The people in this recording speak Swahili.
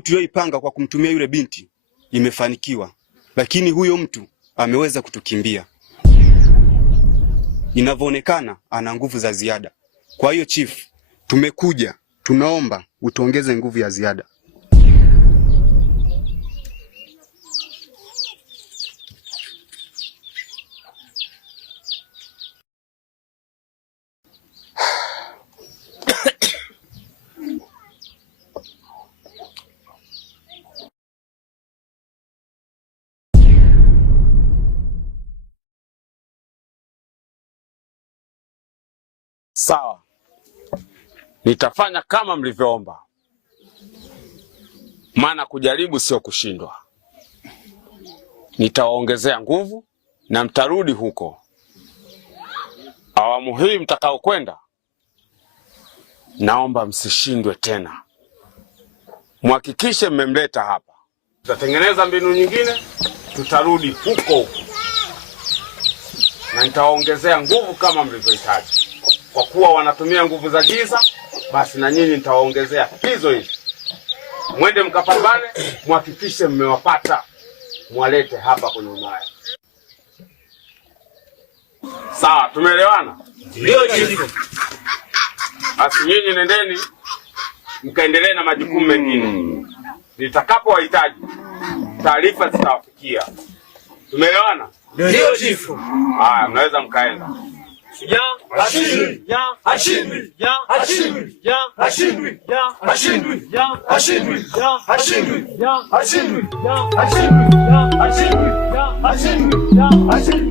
Mbinu tuliyoipanga kwa kumtumia yule binti imefanikiwa, lakini huyo mtu ameweza kutukimbia. Inavyoonekana ana nguvu za ziada. Kwa hiyo chief, tumekuja, tunaomba utuongeze nguvu ya ziada. Sawa, nitafanya kama mlivyoomba, maana kujaribu sio kushindwa. Nitawaongezea nguvu na mtarudi huko. Awamu hii mtakao kwenda, naomba msishindwe tena. Mhakikishe mmemleta hapa. Tutatengeneza mbinu nyingine, tutarudi huko na nitawaongezea nguvu kama mlivyohitaji. Kwa kuwa wanatumia nguvu za giza, basi na nyinyi nitawaongezea hizo hizo. Mwende mkapambane, mhakikishe mmewapata, mwalete hapa kwenye Ulaya. Sawa, tumeelewana? Ndio chifu. Basi nyinyi nendeni mkaendelee na majukumu mengine. Nitakapowahitaji, taarifa zitawafikia. Tumeelewana? Ndio chifu. Haya, mnaweza mkaenda. Ya hashindwi, ya hashindwi, ya hashindwi, ya hashindwi, ya hashindwi, ya hashindwi, ya hashindwi, ya hashindwi, ya hashindwi, ya hashindwi, ya hashindwi, ya hashindwi.